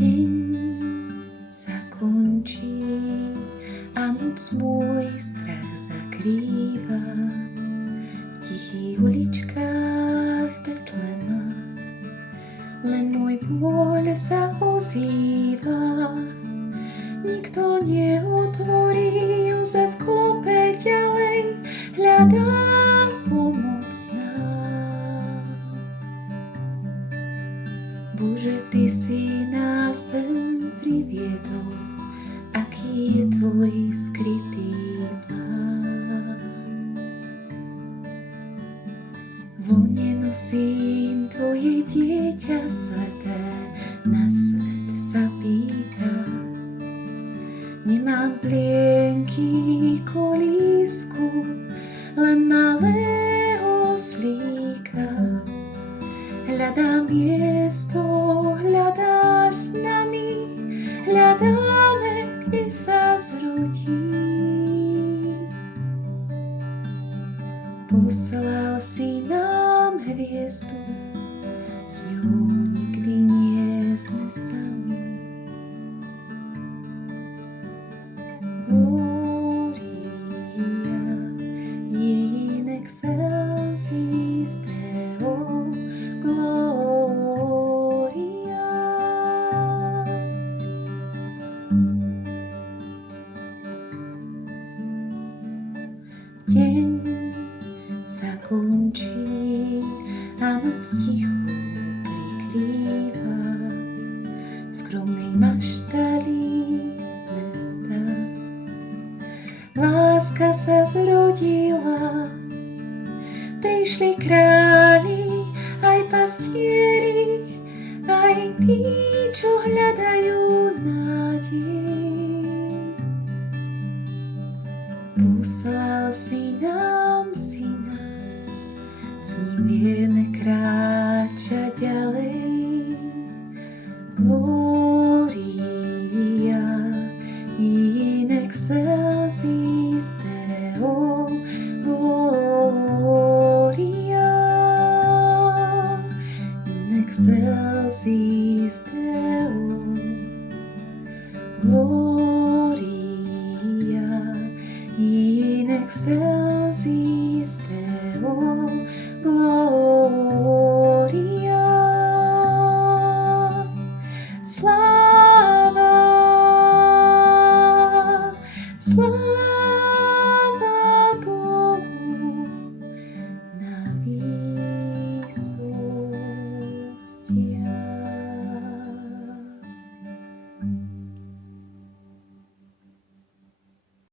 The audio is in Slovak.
Deň sa končí a noc môj strach zakrýva. V tichých uličkách Betlema len môj bôľ sa ozýva. Nikto neotvorí, Jozef klope ďalej, hľadá pomoc nám. Bože, Ty si nás sem priviedol, aký je Tvoj skrytý plán. V lone nosím Tvoje dieťa sveté, na svet sa pýta. Nemám plienky, kolísku, len malého oslíka. Hľadám miesto, hľadáš s nami, hľadáme, kde sa zrodí. Poslal si nám hviezdu, s ňou nikdy nie sme sami. Gloria in excelsis Deo, Gloria. Deň sa končí a noc ticho prikrýva v skromnej maštali mesta. Láska sa zrodila, prišli králi, aj pastieri, aj tí, čo hľadajú nádej. Poslal si nám syna, s ním vieme kráčať ďalej.